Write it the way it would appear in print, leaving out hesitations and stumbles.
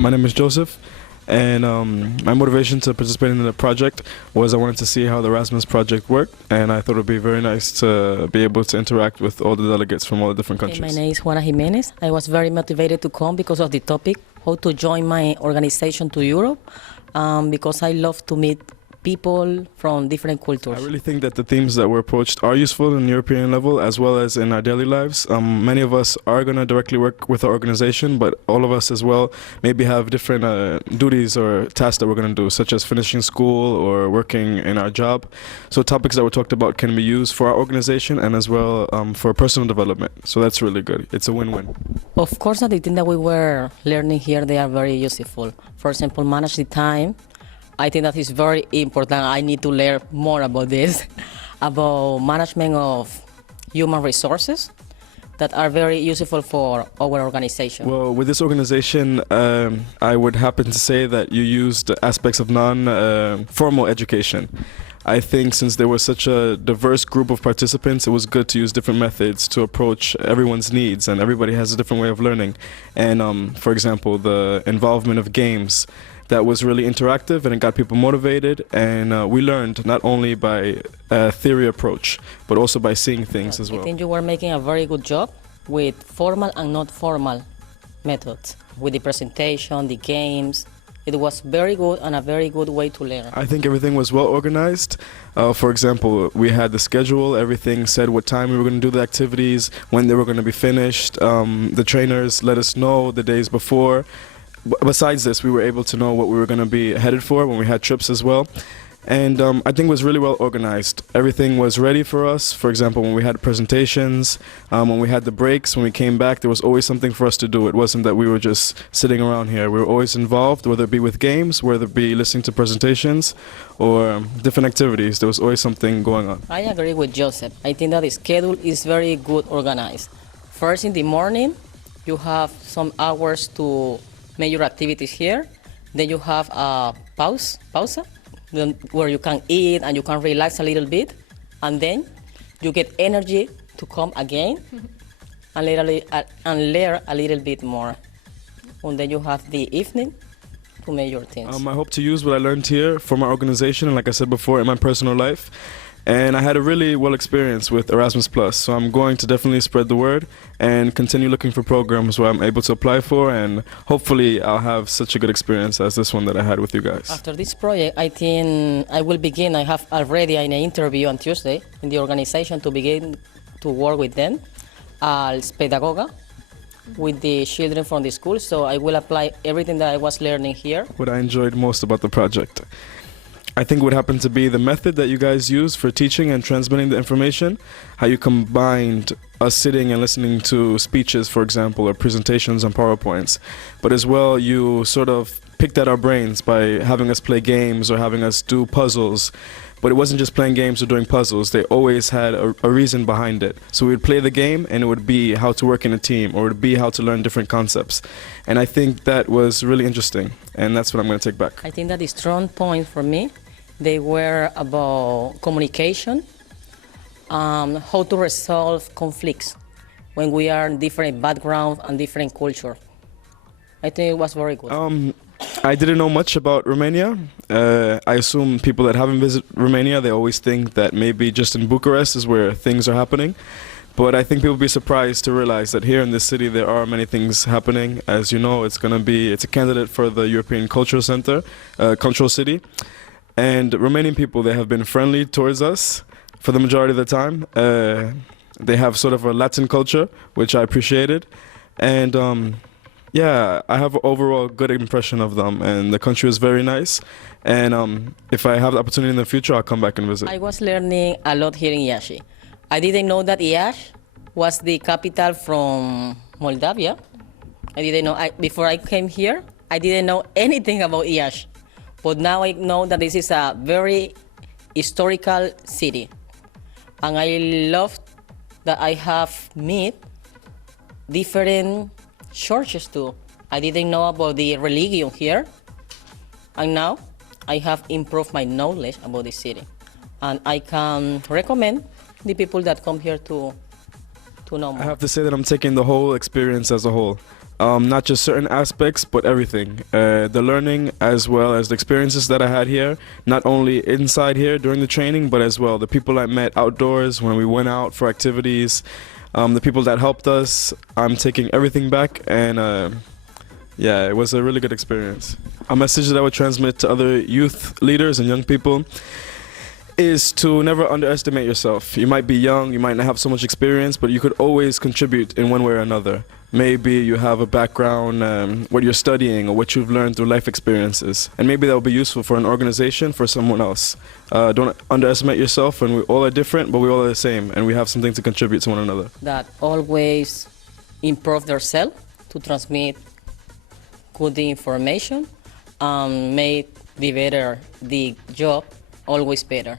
My name is Joseph, and my motivation to participate in the project was I wanted to see how the Erasmus project worked, and I thought it would be very nice to be able to interact with all the delegates from all the different countries. My name is Juana Jimenez. I was very motivated to come because of the topic, how to join my organization to Europe, because I love to meet people from different cultures. I really think that the themes that were approached are useful in the European level as well as in our daily lives. Many of us are going to directly work with our organization, but all of us as well maybe have different duties or tasks that we're going to do, such as finishing school or working in our job. So topics that were talked about can be used for our organization and as well for personal development. So that's really good. It's a win-win. Of course, the things that we were learning here, they are very useful. For example, manage the time. I think that is very important. I need to learn more about this, about management of human resources that are very useful for our organization. Well, with this organization, I would happen to say that you used aspects of non-formal education. I think since there was such a diverse group of participants, it was good to use different methods to approach everyone's needs, and everybody has a different way of learning. And for example, the involvement of games, that was really interactive and it got people motivated, and we learned not only by a theory approach but also by seeing things as well. I think you were making a very good job with formal and not formal methods, with the presentation, the games. It was very good and a very good way to learn. I think everything was well organized. For example, we had the schedule, everything said what time we were going to do the activities, when they were going to be finished. The trainers let us know the days before. Besides this, we were able to know what we were going to be headed for when we had trips as well. And I think it was really well organized. Everything was ready for us. For example, when we had presentations, when we had the breaks, when we came back, there was always something for us to do. It wasn't that we were just sitting around here. We were always involved, whether it be with games, whether it be listening to presentations, or different activities. There was always something going on. I agree with Joseph. I think that the schedule is very good organized. First in the morning, you have some hours to make your activities here. Then you have a pausa, where you can eat and you can relax a little bit, and then you get energy to come again and learn a little bit more. And then you have the evening to make your things. I hope to use what I learned here for my organization and, like I said before, in my personal life. And I had a really well experience with Erasmus+, so I'm going to definitely spread the word and continue looking for programs where I'm able to apply for, and hopefully I'll have such a good experience as this one that I had with you guys. After this project, I think I will begin. I have already an interview on Tuesday in the organization to begin to work with them as pedagoga with the children from the school, so I will apply everything that I was learning here. What I enjoyed most about the project, I think would happen to be the method that you guys use for teaching and transmitting the information, how you combined us sitting and listening to speeches, for example, or presentations on PowerPoints, but as well you sort of picked at our brains by having us play games or having us do puzzles. But it wasn't just playing games or doing puzzles. They always had a reason behind it. So we would play the game and it would be how to work in a team, or it would be how to learn different concepts. And I think that was really interesting, and that's what I'm going to take back. I think that the strong point for me, they were about communication, how to resolve conflicts when we are in different backgrounds and different culture. I think it was very good. I didn't know much about Romania. I assume people that haven't visited Romania, they always think that maybe just in Bucharest is where things are happening. But I think people will be surprised to realize that here in this city there are many things happening. As you know, it's a candidate for the European Cultural Center, Cultural City. And Romanian people, they have been friendly towards us for the majority of the time. They have sort of a Latin culture, which I appreciated. And yeah, I have an overall good impression of them, and the country is very nice. And if I have the opportunity in the future, I'll come back and visit. I was learning a lot here in Iași. I didn't know that Iași was the capital from Moldavia. I didn't know. Before I came here, I didn't know anything about Iași. But now I know that this is a very historical city. And I love that I have met different churches too. I didn't know about the religion here. And now I have improved my knowledge about the city. And I can recommend the people that come here to know more. I have to say that I'm taking the whole experience as a whole. not just certain aspects, but everything. The learning as well as the experiences that I had here, not only inside here during the training, but as well the people I met outdoors when we went out for activities, the people that helped us. I'm taking everything back, and yeah, it was a really good experience. A message that I would transmit to other youth leaders and young people is to never underestimate yourself. You might be young, you might not have so much experience, but you could always contribute in one way or another. Maybe you have a background, what you're studying or what you've learned through life experiences. And maybe that will be useful for an organization, for someone else. Don't underestimate yourself, and we all are different, but we all are the same, and we have something to contribute to one another. That always improve themselves to transmit good information and make the job always better.